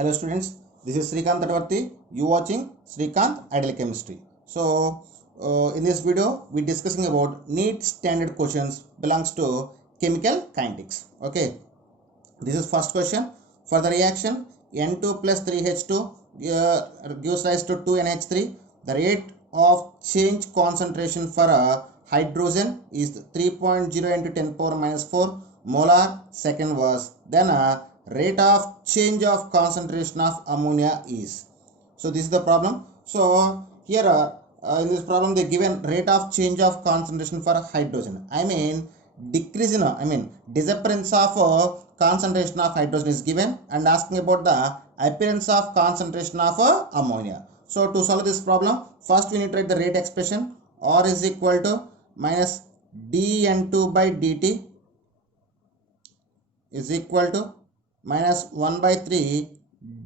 Hello students, this is Srikanth Tadvarti. You watching Srikanth Ideal Chemistry. So in this video we discussing about NEET standard questions belongs to chemical kinetics. Okay, this is first question. For the reaction N2 plus 3H2 gives rise to 2NH3. The rate of change concentration for a hydrogen is 3.0 into 10 power minus 4 molar second was. Then a rate of change of concentration of ammonia is. So this is the problem. So here in this problem they given rate of change of concentration for hydrogen. Decrease in disappearance of concentration of hydrogen is given and asking about the appearance of concentration of ammonia. So to solve this problem, first we need to write the rate expression. R is equal to minus dN2 by dt is equal to minus 1 by 3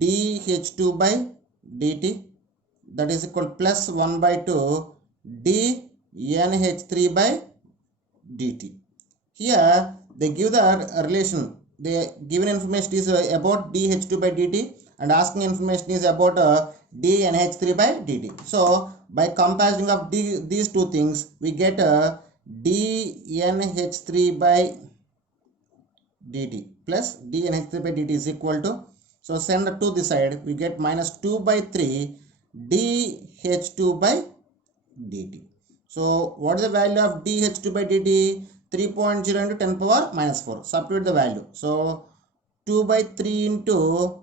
dH2 by dt, that is equal to plus 1 by 2 dNH3 by dt. Here they give the relation. The given information is about dH2 by dt and asking information is about dNH3 by dt. So by comparison of these two things we get dNH3 by dt plus dNH3 by dt is equal to, so send to this side we get minus 2 by 3 dH2 by dt. So what is the value of dH2 by dt? 3.0 into 10 power minus 4. Substitute the value. So 2 by 3 into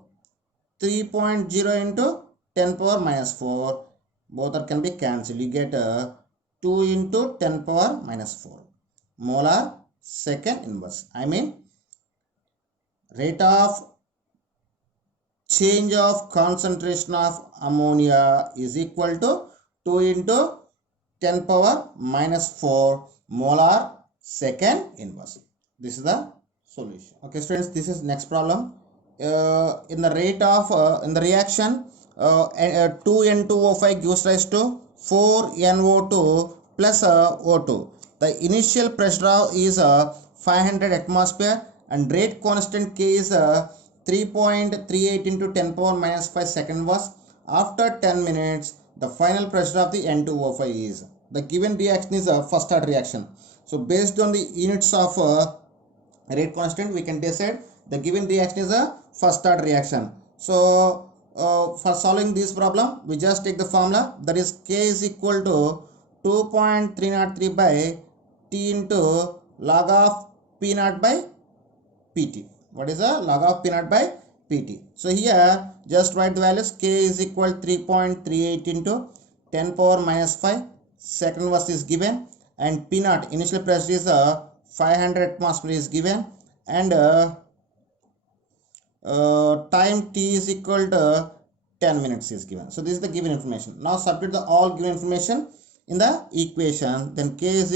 3.0 into 10 power minus 4. Both are can be cancelled. You get 2 into 10 power minus 4 molar second inverse. Rate of change of concentration of ammonia is equal to 2 into 10 power minus 4 molar second inverse. This is the solution. Okay students, this is next problem. In the rate of in the reaction 2N2O5 gives rise to 4NO2 plus O2. The initial pressure is 500 atmosphere and rate constant K is 3.38 into 10 power minus 5 second was. After 10 minutes the final pressure of the N2O5 is. The given reaction is a first order reaction. So based on the units of rate constant we can decide the given reaction is a first order reaction. So for solving this problem we just take the formula, that is K is equal to 2.303 by T into log of P naught by Pt. What is the log of P naught by Pt? So here just write the values. K is equal to 3.38 into 10 power minus 5 second was is given and P naught initial pressure is 500 atmosphere is given and time T is equal to 10 minutes is given. So this is the given information. Now substitute the all given information in the equation. Then K is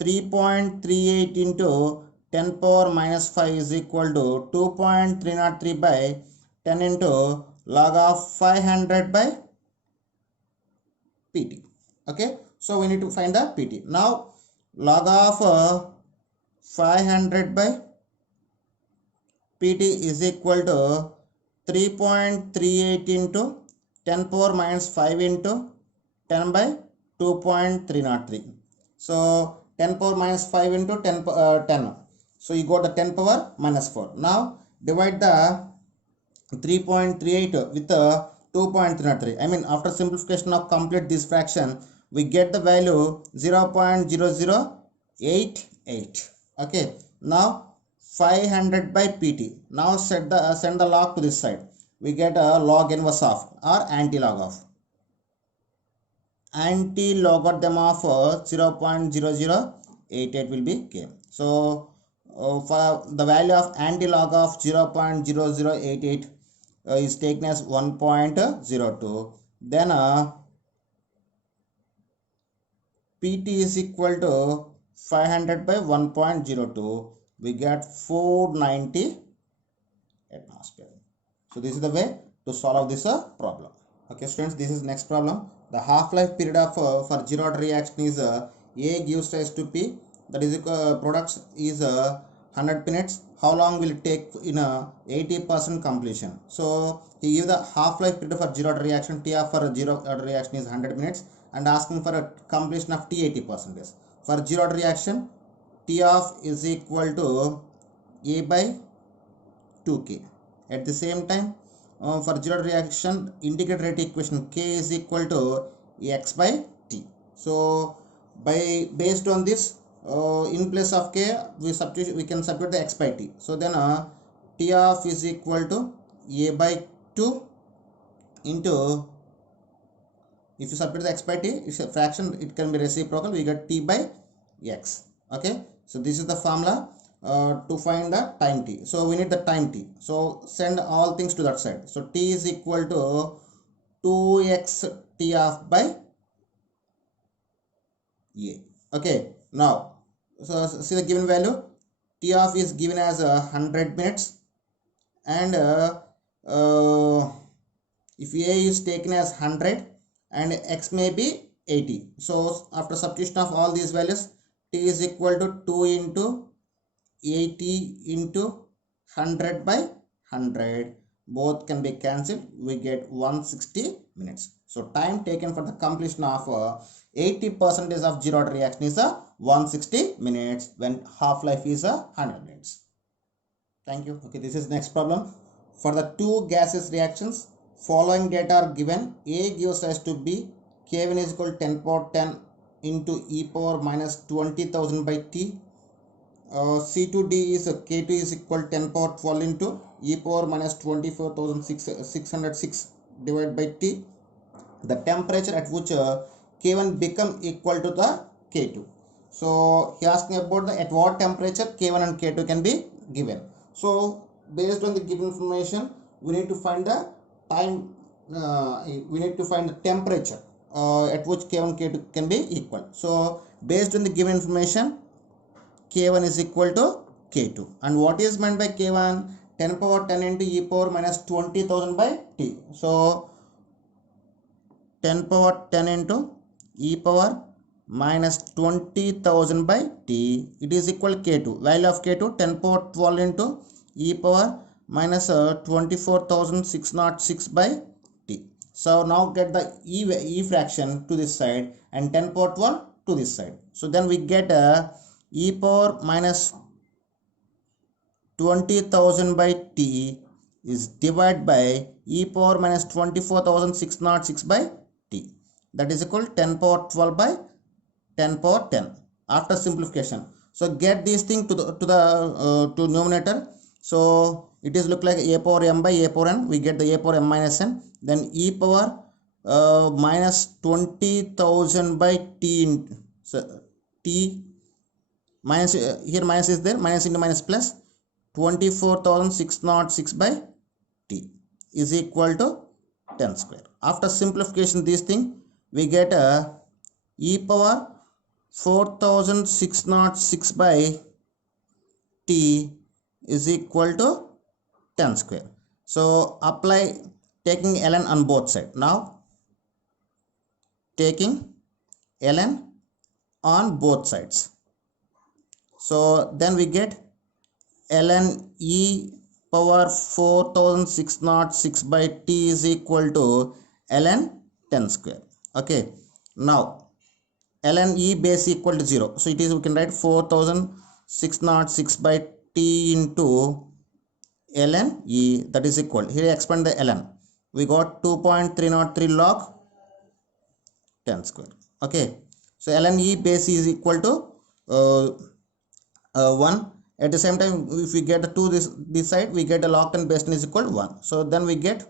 3.38 into 10 power minus 5 is equal to 2.303 by 10 into log of 500 by Pt. Okay, so we need to find the Pt. Now log of 500 by Pt is equal to 3.38 into 10 power minus 5 into 10 by 2.303. So 10 power minus 5 into 10. So you got the 10 power minus 4. Now divide the 3.38 with 2.303. After simplification of complete this fraction we get the value 0.0088. Okay, now 500 by Pt. Now send the log to this side. We get a log inverse of or anti-log of. Anti-logarithm of 0.0088 will be K. So for the value of anti-log of 0.0088 is taken as 1.02. Then Pt is equal to 500 by 1.02. We get 490 atmosphere. So this is the way to solve this problem. Okay students, this is next problem. The half-life period of for zero order reaction is A gives rise to P, that is products is 100 minutes. How long will it take in a 80% completion? So he give the half-life period for zero order reaction, T of for zero order reaction is 100 minutes, and asking for a completion of T 80%. For zero order reaction, T of is equal to A by 2K. At the same time, for zero order reaction, integrated rate equation K is equal to X by T. So based on this, in place of K we can substitute the X by T. So then T of is equal to A by 2 into, if you substitute the X by T, it's a fraction, it can be reciprocal, we get T by X. Okay, so this is the formula to find the time T. So we need the time T, so send all things to that side. So T is equal to 2x T of by A. Okay, now so see the given value, T of is given as 100 minutes, and if A is taken as 100 and X may be 80, so after substitution of all these values, T is equal to 2 into 80 into 100 by 100, both can be cancelled, we get 160 minutes. So time taken for the completion of 80% of zero order reaction is 160 minutes when half-life is 100 minutes. Thank you. Okay, this is next problem. For the two gaseous reactions, following data are given. A gives rise to B. K1 is equal to 10 power 10 into e power minus 20,000 by T. C2D is K2 is equal to 10 power 12 into e power minus 24,606 divided by T. The temperature at which K1 become equal to the K2. So he asking about the at what temperature K1 and K2 can be given. So based on the given information, we need to find the time. We need to find the temperature at which K1 K2 can be equal. So based on the given information, K1 is equal to K2. And what is meant by K1? 10 power 10 into e power minus 20,000 by T. So 10 power 10 into e power minus 20,000 by T, it is equal to K2. Value of K2, 10 power 12 into e power minus 24,606 by T. So now get the e fraction to this side and 10 power 12 to this side. So then we get e power minus 20,000 by T is divided by e power minus 24,606 by T. That is equal to 10 power 12 by 10 power 10 after simplification. So get this thing to the numerator. So it is look like a power m by a power n. We get the a power m minus n. Then e power minus 20,000 by T into T minus here minus is there, minus into minus plus 24,606 by T is equal to 10 square. After simplification this thing, we get e power 4,606 by T is equal to 10 square. So apply taking ln on both sides. Now taking ln on both sides. So then we get ln e power 4,606 by T is equal to ln 10 square. Okay. Now ln e base equal to 0. So it is, we can write 4,606 by T into ln e, that is equal, here expand the ln, we got 2.303 log 10 square. Okay. So ln e base is equal to 1. At the same time, if we get 2 this side, we get a log 10 base 10 is equal to 1. So then we get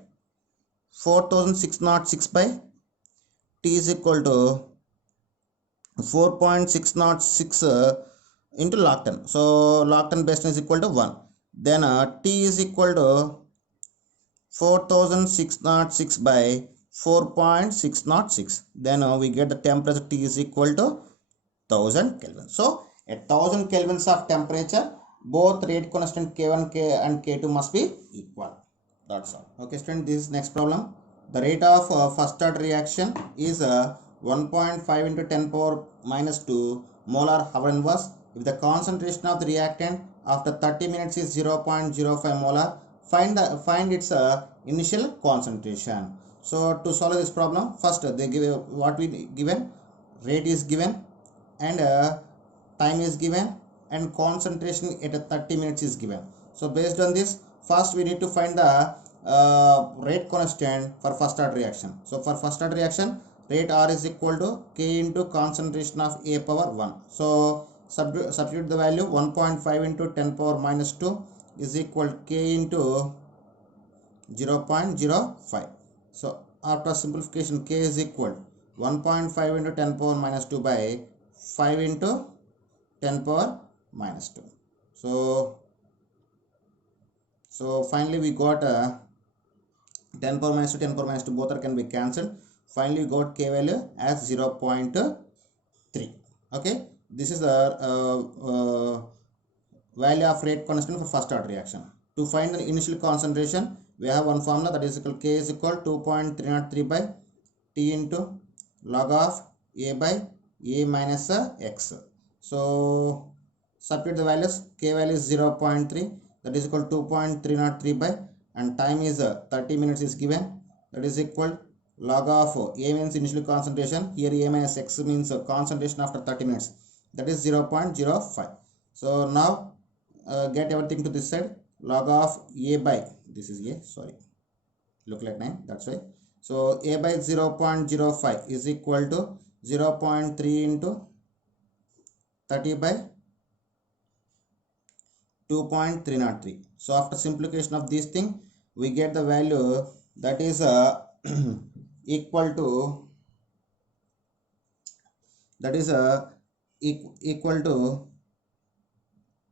4,606 by T is equal to 4.606 into log 10. So log 10 base 10 is equal to 1. Then T is equal to 4,606 by 4.606. Then we get the temperature T is equal to 1000 Kelvin. So at 1000 kelvins of temperature, both rate constant K1 and K2 must be equal. That's all. Okay, student, this is next problem. The rate of first order reaction is 1.5 into 10 power minus 2 molar Hoover inverse. If the concentration of the reactant after 30 minutes is 0.05 molar. Find its initial concentration. So to solve this problem, first they give what we given, rate is given, and time is given, and concentration at 30 minutes is given. So based on this, first we need to find the rate constant for first order reaction. So for first order reaction, rate R is equal to K into concentration of A power 1. So substitute the value 1.5 into 10 power minus 2 is equal to K into 0.05. So after simplification, K is equal 1.5 into 10 power minus 2 by 5 into 10 power minus 2. So finally we got 10 power minus 2, 10 power minus 2, both are can be cancelled. Finally we got K value as 0.3. Okay, this is the value of rate constant for first order reaction. To find the initial concentration, we have one formula, that is equal K is equal 2.303 by T into log of A by A minus X. So substitute the values. K value is 0.3, that is equal 2.303 by, and time is 30 minutes is given, that is equal log of A means initial concentration, here A minus X means concentration after 30 minutes, that is 0.05. So now get everything to this side, log of A by, this is A, sorry, look like 9, that's why. So A by 0.05 is equal to 0.3 into 30 by 2.303. So after simplification of this thing, we get the value that is equal to, that is equal to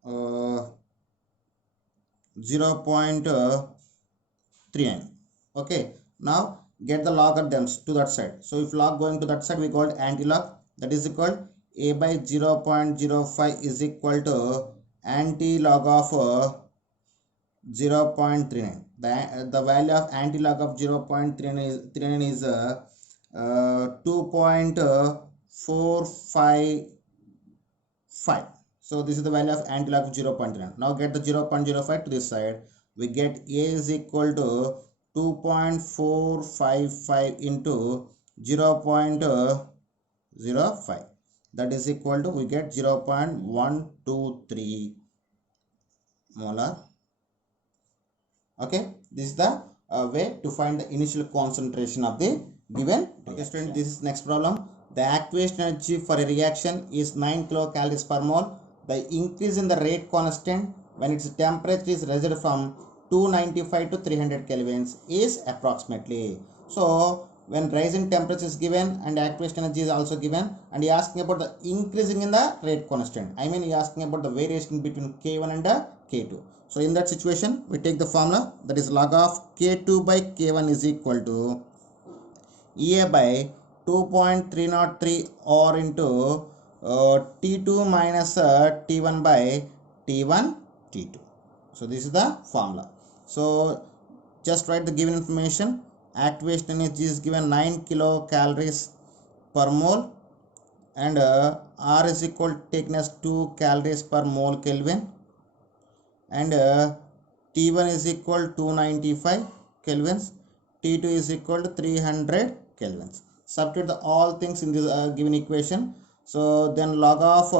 0.39. Okay, now get the logarithms to that side. So if log going to that side, we got anti-log, that is equal A by 0.05 is equal to anti-log of 0.39. The value of anti-log of 0.39 is 2.455. So this is the value of anti-log of 0.39. Now get the 0.05 to this side. We get A is equal to 2.455 into 0.05. That is equal to, we get 0.123 molar. Okay, this is the way to find the initial concentration of the given. Okay, student, this is next problem. The activation energy for a reaction is 9 kilocalories per mole. The increase in the rate constant when its temperature is raised from 295 to 300 kelvins is approximately. So when rise in temperature is given and activation energy is also given, and he asking about the increasing in the rate constant, I mean he asking about the variation between K1 and K2. So in that situation, we take the formula, that is log of K2 by K1 is equal to EA by 2.303 or into T2 minus T1 by T1 T2. So this is the formula. So just write the given information. Activation energy is given 9 kilocalories per mole, and R is equal to taken as 2 calories per mole Kelvin, and T1 is equal to 295 kelvins, T2 is equal to 300 kelvins. Substitute the all things in this given equation. So then log of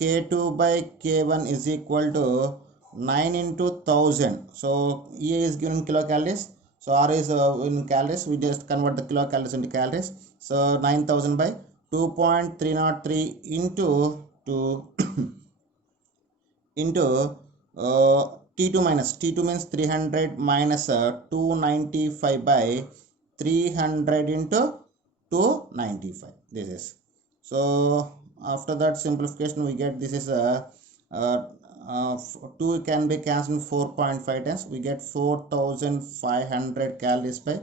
K2 by K1 is equal to 9 into 1000. So E is given in kilocalories, so R is in calories. We just convert the kilocalories into calories. So 9000 by 2.303 into 2 into T2 minus, T2 means 300 minus 295 by 300 into 295. This is. So after that simplification, we get this is 2 can be cancelled 4.5 times. We get 4500 calories by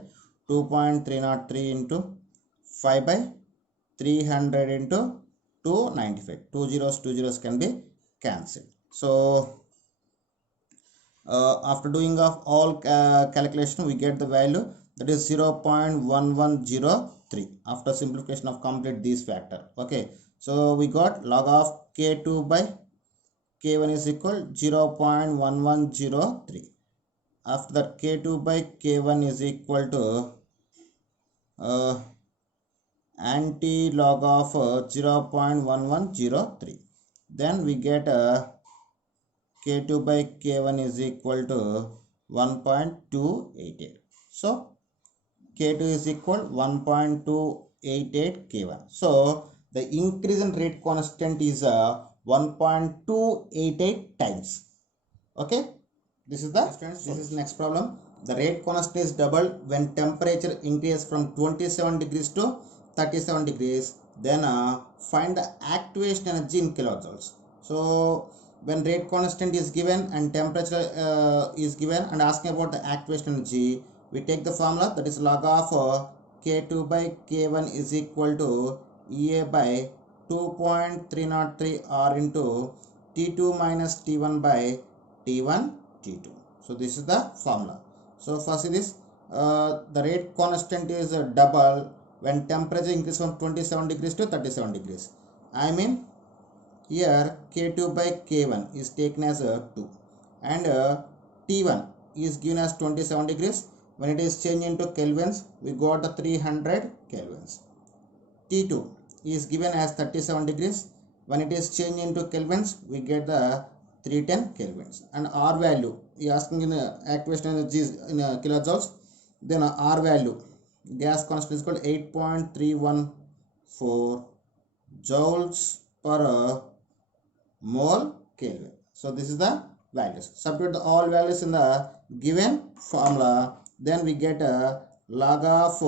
2.303 into 5 by 300 into 295. Two zeros can be cancelled. So after doing of all calculation, we get the value that is 0.1103 after simplification of complete these factor. Okay, so we got log of K2 by K1 is equal 0.1103. After that, K2 by K1 is equal to anti-log of 0.1103. Then we get K2 by K1 is equal to 1.288. So K2 is equal 1.288 K1. So the increase in rate constant is 1.288 times. Okay, this is the this is next problem. The rate constant is doubled when temperature increases from 27 degrees to 37 degrees. Then find the activation energy in kilojoules. So when rate constant is given and temperature is given and asking about the activation energy, we take the formula, that is log of K2 by K1 is equal to EA by 2.303 R into T2 minus T1 by T1 T2. So this is the formula. So first is the rate constant is double when temperature increases from 27 degrees to 37 degrees. I mean here K2 by K1 is taken as 2 and T1 is given as 27 degrees. When it is changed into kelvins, we got the 300 kelvins. T2 is given as 37 degrees. When it is changed into kelvins, we get the 310 kelvins. And R value, he asking in activation energy in kilojoules. Then R value, gas constant is called 8.314 joules per mole Kelvin. So this is the values. Substitute all values in the given formula. Then we get log of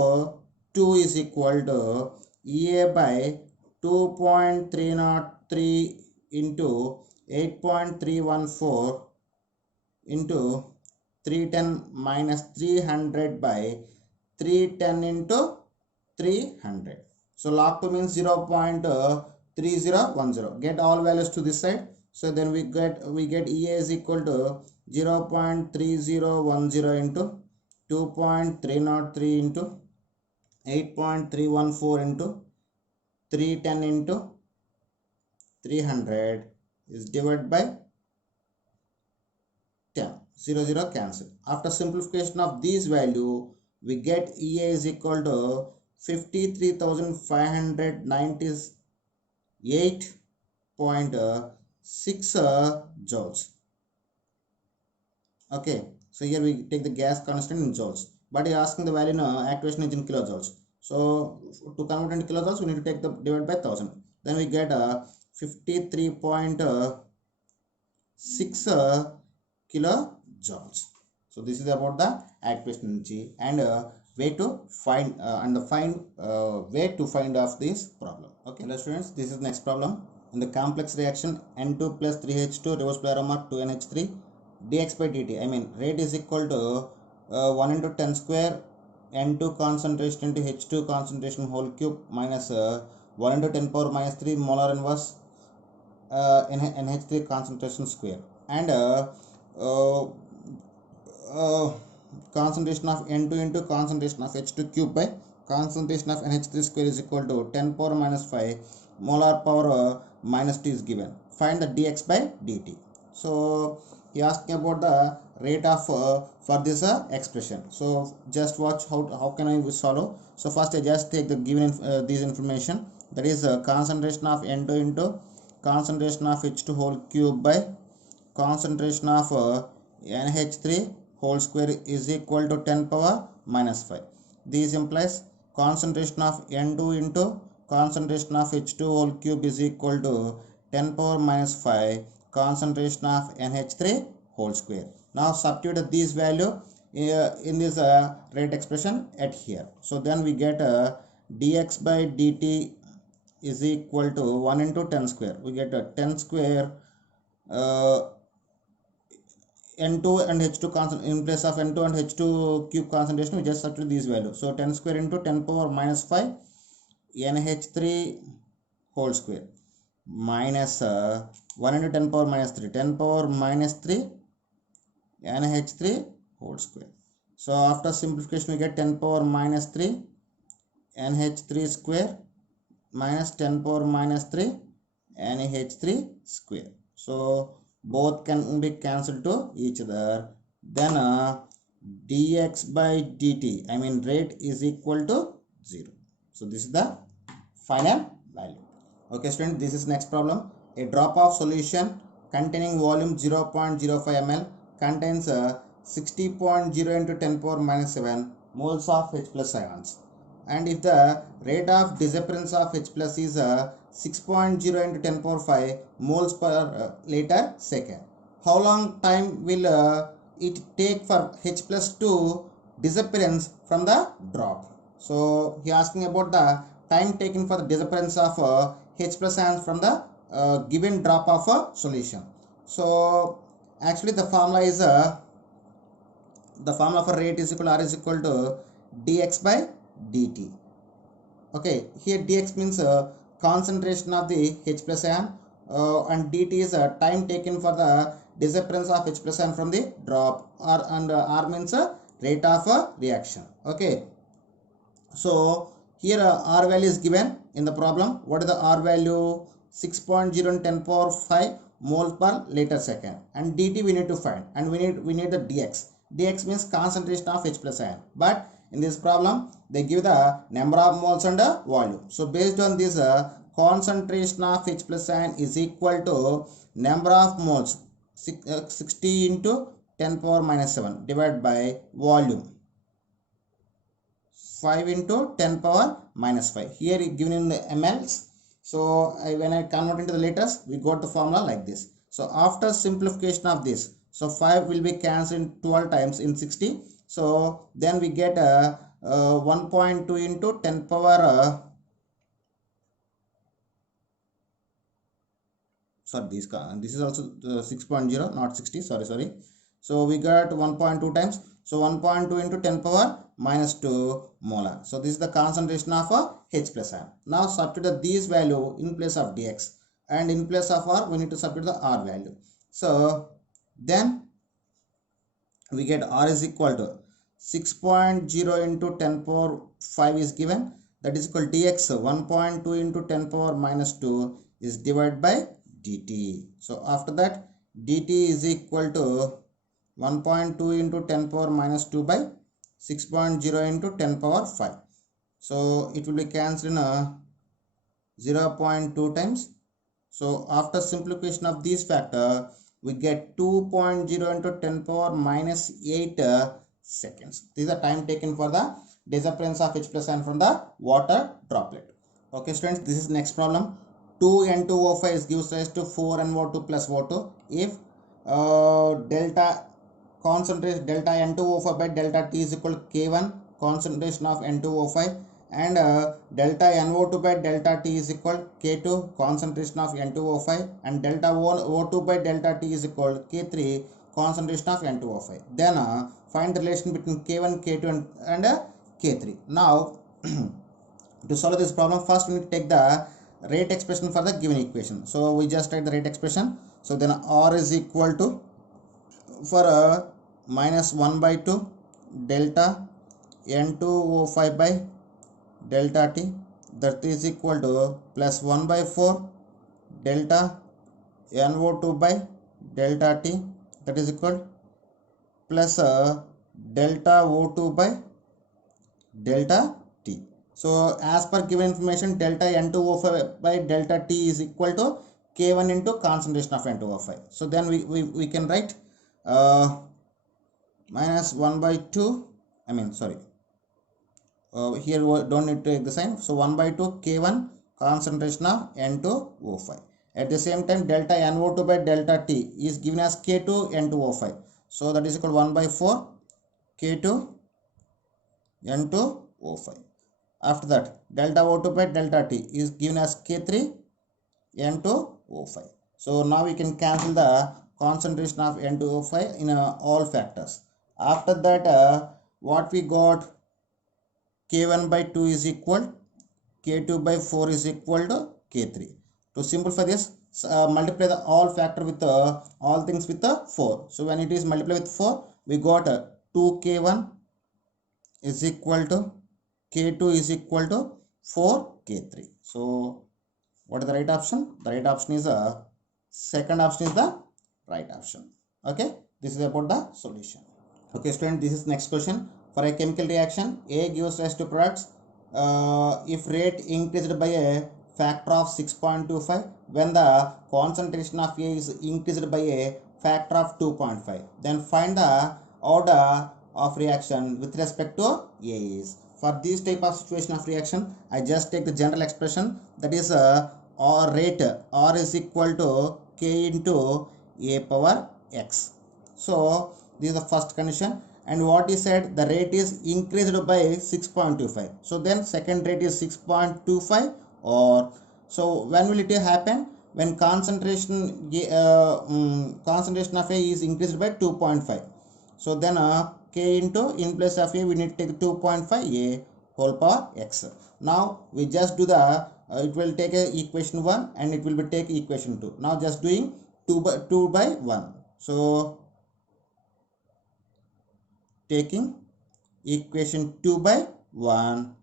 2 is equal to EA by 2.303 into 8.314 into 310 minus 300 by 310 into 300. So log 2 means 0.3010. Get all values to this side. So then we get EA is equal to 0.3010 into 2.303 into 8.314 into 310 into 300 is divided by 10. 0 cancel. After simplification of these value, we get EA is equal to 53,598.6 joules. Okay, so here we take the gas constant in joules, but you're asking the value in activation is in kilojoules. So to convert into kilojoules, we need to take the divided by 1000. Then we get 53.6 kilojoules. So this is about the activation energy and way to find way to find of this problem. Okay, hello students, this is the next problem. In the complex reaction N2 plus 3H2 reverse polar aromar 2NH3 dx by dt, I mean rate is equal to 1 into 10 square N2 concentration into H2 concentration whole cube minus 1 into 10 power minus 3 molar inverse NH3 concentration square, and concentration of N2 into concentration of H2 cube by concentration of NH3 square is equal to 10 power minus 5 molar power minus 2 is given. Find the dx by dt. So he asking about the rate of for this expression. So just watch how can I solve. So first I just take the given this information, that is concentration of N2 into concentration of H2 whole cube by concentration of NH3 whole square is equal to 10 power minus 5. This implies concentration of N2 into concentration of H2 whole cube is equal to 10 power minus 5 concentration of NH3 whole square. Now substitute this value in this rate expression at here. So then we get dx by dt is equal to 1 into 10 square. We get a 10 square N2 and H2 concentration in place of N2 and H2 cube concentration. We just substitute these values. So 10 square into 10 power minus 5 NH3 whole square minus 1 into 10 power minus 3 10 power minus 3 NH3 whole square. So after simplification we get 10 power minus 3 NH3 square minus 10 power minus 3 NH3 square. So both can be cancelled to each other. Then dx by dt, I mean rate, is equal to 0. So this is the final value. Okay students, this is next problem. A drop of solution containing volume 0.05 ml contains 60.0 into 10 power minus 7 moles of H plus ions. And if the rate of disappearance of H plus is 6.0 into 10 power 5 moles per liter second, how long time will it take for H plus to disappearance from the drop? So he asking about the time taken for the disappearance of H plus ions from the given drop of a solution. So actually the formula is the formula for rate is equal to R is equal to dx by dt. Okay, here dx means concentration of the H plus ion and dt is time taken for the disappearance of H plus ion from the drop, and R means rate of reaction. Okay, so here R value is given in the problem. What is the R value? 6.0 and 10 power 5 mole per liter second, and dt we need to find, and we need the dx. Dx means concentration of H plus ion, but in this problem they give the number of moles and volume. So based on this concentration of H plus ion is equal to number of moles 60 into 10 power minus 7 divided by volume 5 into 10 power minus 5. Here is given in the mLs. So when I convert into the liters, we got the formula like this. So after simplification of this, so 5 will be cancelled 12 times in 60. So then we get 1.2 into 10 power sorry, this is also 6.0, not 60, sorry. So we got 1.2 times, so 1.2 into 10 power minus 2 molar. So this is the concentration of H plus ion. Now substitute these value in place of dx, and in place of R we need to substitute the R value. So then we get R is equal to 6.0 into 10 power 5 is given, that is equal to dx 1.2 into 10 power minus 2 is divided by dt. So after that dt is equal to 1.2 into 10 power minus 2 by 6.0 into 10 power 5. So it will be cancelled in 0.2 times. So after simplification of this factor, we get 2.0 into 10 power minus 8 seconds. This is the time taken for the disappearance of H plus ion from the water droplet. Okay students, this is next problem. 2N2O5 is gives rise to 4NO2 plus O2 if delta concentration delta N2O5 by delta T is equal to K1 concentration of N2O5, and delta NO2 by delta T is equal to K2 concentration of N2O5, and delta O2 by delta T is equal to K3 concentration of N2O5. Then find the relation between K1, K2 and K3. Now to solve this problem, first we need to take the rate expression for the given equation. So we just write the rate expression. So then R is equal to, for minus 1 by 2 delta N2O5 by delta T, that is equal to plus 1 by 4 delta NO2 by delta T, that is equal plus delta O2 by delta T. So as per given information, delta N2O5 by delta T is equal to K1 into concentration of N2O5. So then we can write minus 1 by 2, I mean sorry, here we don't need to take the sign. So 1 by 2 K1 concentration of N2O5. At the same time, delta NO2 by delta T is given as K2 N2O5. So that is equal to 1 by 4 K2 N2O5. After that, delta O2 by delta T is given as K3 N2O5. So now we can cancel the concentration of N2O5 in all factors. After that, what we got, K1 by 2 is equal, K2 by 4 is equal to K3. To simplify this, multiply the all factor with all things with 4. So when it is multiplied with 4, we got 2K1 is equal to K2 is equal to 4K3. So what is the right option? The right option is second option is the right option. Okay, this is about the solution. Okay student, this is next question. For a chemical reaction, A gives rise to products if rate increased by a factor of 6.25 when the concentration of A is increased by a factor of 2.5, then find the order of reaction with respect to A is. For this type of situation of reaction, I just take the general expression, that is or rate R is equal to K into A power X. So this is the first condition. And what he said, the rate is increased by 6.25. So then second rate is 6.25, or so when will it happen? When concentration concentration of A is increased by 2.5. So then K into, in place of A we need to take 2.5 A whole power X. Now we just do the it will take a equation 1 and it will be take equation 2. Now just doing 2 by 1. So taking equation 2 by 1,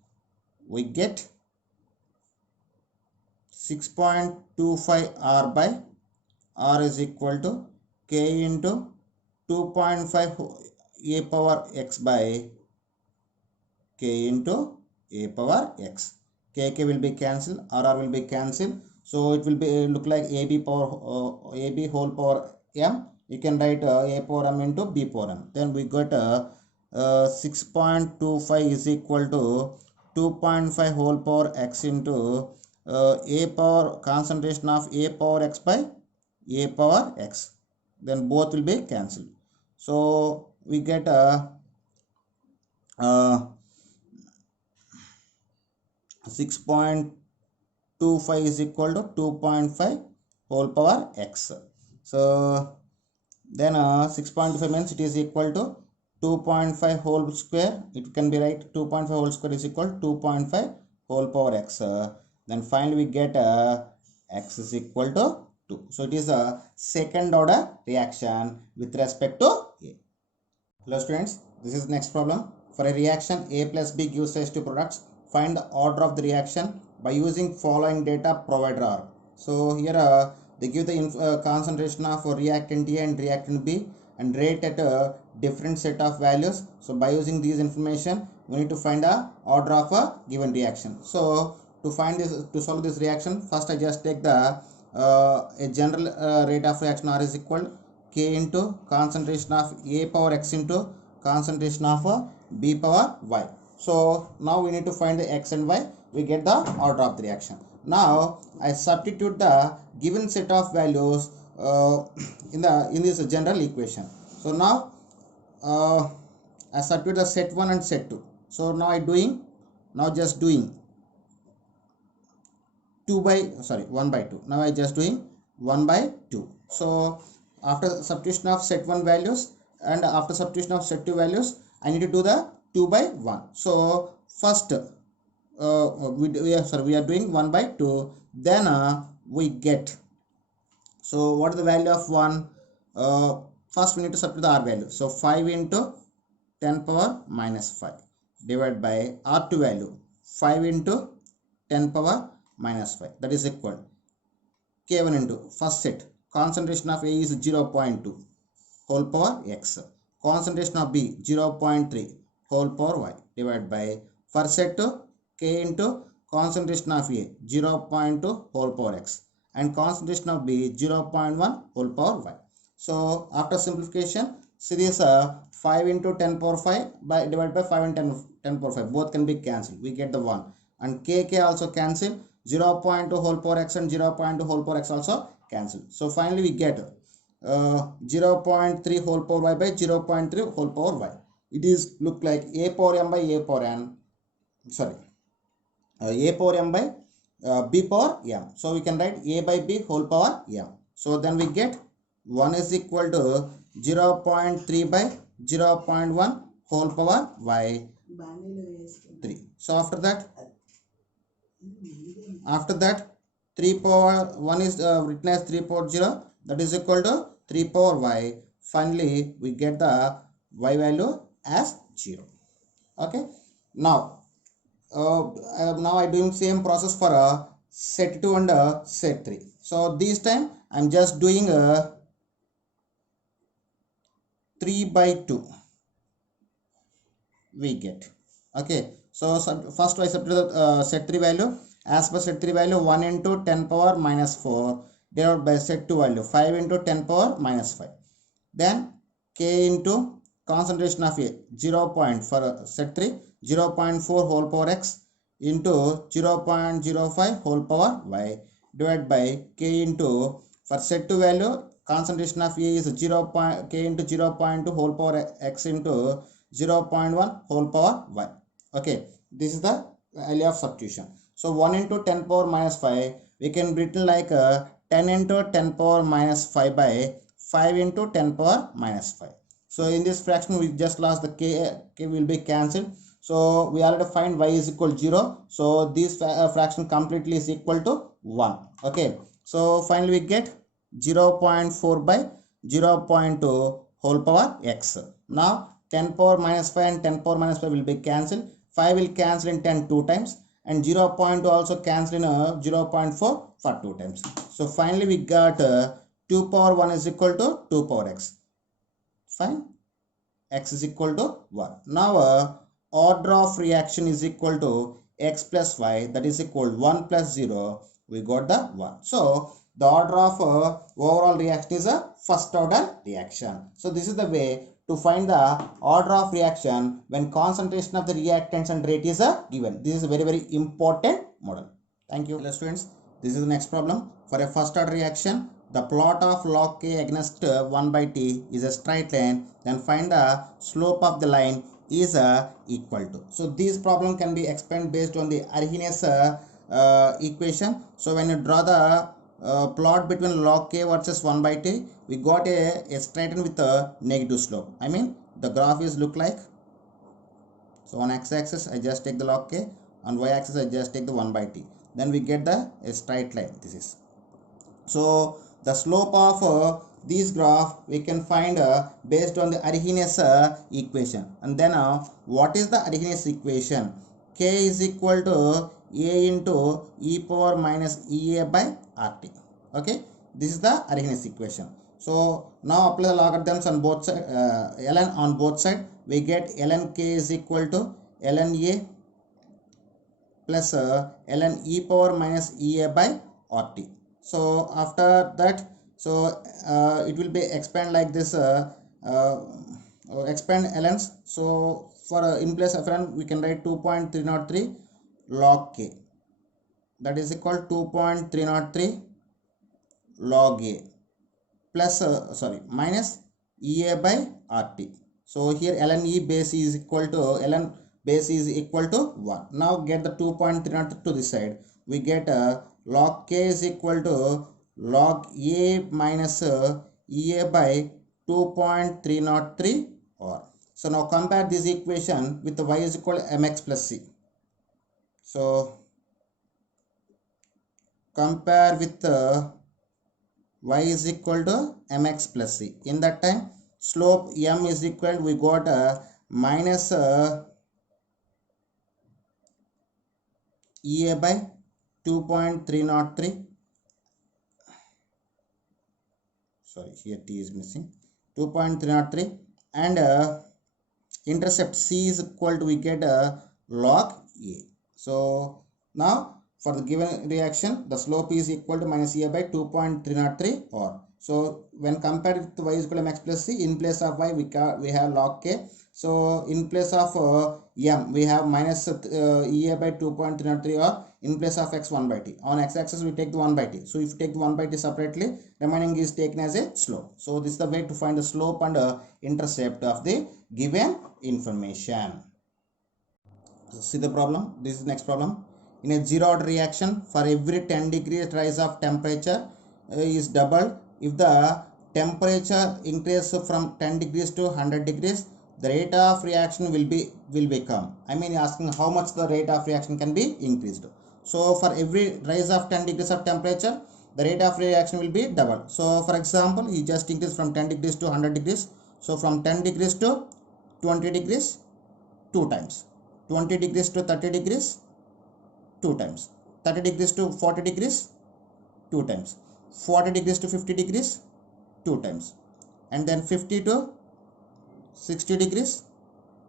we get 6.25 R by R is equal to K into 2.5 A power X by K into A power X. K will be cancelled, R will be cancelled. So it will be look like AB power AB whole power M. You can write A power M into B power M. Then we got 6.25 is equal to 2.5 whole power X into A power concentration of A power X by A power X. Then both will be cancelled. So we get 6.25 is equal to 2.5 whole power X. So then 6.5 means it is equal to 2.5 whole square. It can be right, 2.5 whole square is equal to 2.5 whole power X. Then finally we get X is equal to 2. So it is a second order reaction with respect to A. Hello students, this is next problem. For a reaction A plus B gives rise to products, find the order of the reaction by using following data provided are. So here they give the concentration of reactant A and reactant B and rate at a different set of values. So by using these information, we need to find the order of a given reaction. So to find this, to solve this reaction, first I just take the a general rate of reaction R is equal K into concentration of A power X into concentration of B power Y. So now we need to find the X and Y. We get the order of the reaction. Now I substitute the given set of values in this general equation. So now I substitute the set 1 and set 2. So now just doing 1 by 2. Now I just doing 1 by 2. So after substitution of set 1 values and after substitution of set 2 values, I need to do the 2 by 1. So first we are doing 1 by 2. Then we get, so what is the value of 1? First we need to substitute the R value. So 5 into 10 power minus 5 divided by R2 value 5 into 10 power minus 5, that is equal K1 into first set concentration of A is 0.2 whole power X, concentration of B 0.3 whole power Y divided by first set K into concentration of A 0.2 whole power X and concentration of B 0.1 whole power Y. So after simplification, series 5 into 10 power 5 by divided by 5 and 10 power 5, both can be cancelled. We get the 1 and K also cancel. 0.2 whole power X and 0.2 whole power X also cancel. So finally we get 0.3 whole power Y by 0.3 whole power Y. It is look like A power M by A power N. A power M by B power M. So we can write A by B whole power M. So then we get 1 is equal to 0.3 by 0.1 whole power Y 3. So after that 3 power 1 is written as 3 power 0, that is equal to 3 power Y. Finally we get the Y value as 0. Okay, now I doing same process for set 2 and set 3. So this time I'm just doing 3 by 2 we get. Okay, so first I substitute the set 3 value. As per set 3 value, 1 into 10 power minus 4 divided by set 2 value 5 into 10 power minus 5. Then k into concentration of A 0. For set 3, 0.4 whole power x into 0.05 whole power y divided by k into, for set 2 value concentration of A is 0. K into 0.2 whole power x into 0.1 whole power y. Okay, this is the value of substitution. So 1 into 10 power minus 5 we can written like 10 into 10 power minus 5 by 5 into 10 power minus 5. So in this fraction we just lost the k will be cancelled. So we already find y is equal to 0. So this fraction completely is equal to 1. Okay, so finally we get 0.4 by 0.2 whole power x. Now 10 power minus 5 and 10 power minus 5 will be cancelled. 5 will cancel in 10 2 times and 0.2 also cancel in 0.4 for 2 times. So finally we got 2 power 1 is equal to 2 power x. Fine, x is equal to 1. Now order of reaction is equal to x plus y, that is equal to 1 plus 0. We got the 1. So the order of overall reaction is a first order reaction. So this is the way to find the order of reaction when concentration of the reactants and rate is given. This is a very important model. Thank you. Hello students, this is the next problem. For a first order reaction, the plot of log k against 1 by t is a straight line. Then find the slope of the line is equal to. So this problem can be explained based on the Arrhenius equation. So when you draw the plot between log k versus 1 by t, we got a straight line with a negative slope. I mean the graph is look like, so on x-axis I just take the log k, on y-axis I just take the 1 by t, then we get the straight line. This is, so the slope of this graph we can find based on the Arrhenius equation. And then what is the Arrhenius equation? K is equal to A into e power minus Ea by RT. Okay, this is the Arrhenius equation. So now apply the logarithms on both sides, ln on both sides. We get ln k is equal to ln A plus ln e power minus Ea by RT. So after that, so it will be expand like this, expand ln's. So for in place of ln we can write 2.303 log k, that is equal to 2.303 log a plus minus Ea by RT. So here ln e base is equal to ln base is equal to 1. Now get the 2.303 to this side. We get log k is equal to log a minus Ea by 2.303 or. So now compare this equation with the y is equal to mx plus c. So compare with y is equal to mx plus c. In that time slope m is equal, we got minus Ea by 2.303. Sorry, here t is missing. 2.303 and intercept c is equal to, we get log a. So now for the given reaction, the slope is equal to minus Ea by 2.303 or. So when compared with y is equal to mx plus c, in place of y we have log k. So in place of m we have minus Ea by 2.303 or, in place of x 1 by t. On x-axis we take the 1 by t. So if you take the 1 by t separately, remaining is taken as a slope. So this is the way to find the slope and intercept of the given information. So see the problem. This is the next problem. In a zero order reaction, for every 10 degrees rise of temperature is doubled. If the temperature increases from 10 degrees to 100 degrees, the rate of reaction will become. I mean asking how much the rate of reaction can be increased. So for every rise of 10 degrees of temperature, the rate of reaction will be double. So for example, he just increased from 10 degrees to 100 degrees. So from 10 degrees to 20 degrees 2 times, 20 degrees to 30 degrees 2 times, 30 degrees to 40 degrees 2 times, 40 degrees to 50 degrees 2 times, and then 50 to 60 degrees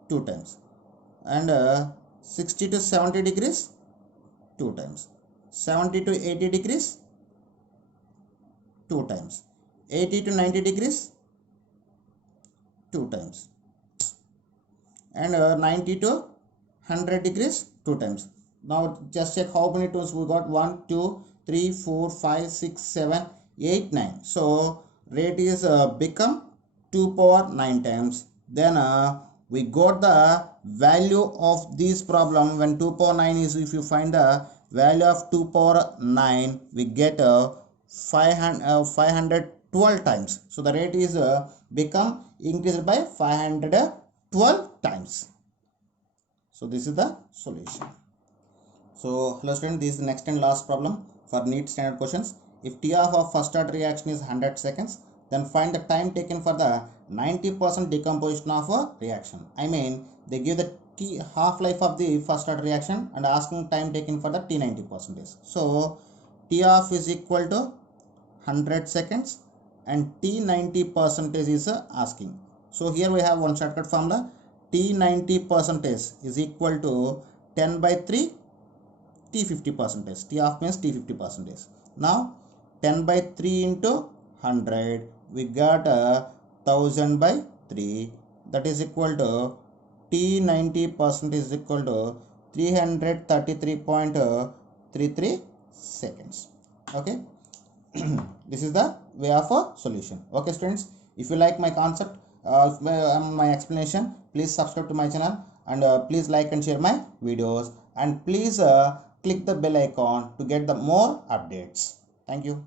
2 times, and 60 to 70 degrees 2 times, 70 to 80 degrees 2 times, 80 to 90 degrees 2 times, and 90 to 100 degrees 2 times. Now just check how many tools we got. 1 2 3 4 5 6 7 8 9. So rate is become 2 power 9 times. Then we got the value of this problem. When 2 power 9 is, if you find the value of 2 power 9, we get 512 times. So the rate is become increased by 512 times. So this is the solution. So hello students, this is the next and last problem for NEET standard questions. If T of a first order reaction is 100 seconds, then find the time taken for the 90% decomposition of a reaction. I mean, they give the half-life of the first order reaction and asking time taken for the T90%. So T of is equal to 100 seconds and T90% is asking. So here we have one shortcut formula. T90% is equal to 10 by 3 T50%. T of means T50%. Now 10 by 3 into 100, we got 1000 by 3, that is equal to T90% is equal to 333.33 seconds. Okay. This is the way of a solution. Okay students, if you like my concept, my explanation, please subscribe to my channel, and please like and share my videos, and please click the bell icon to get the more updates. Thank you.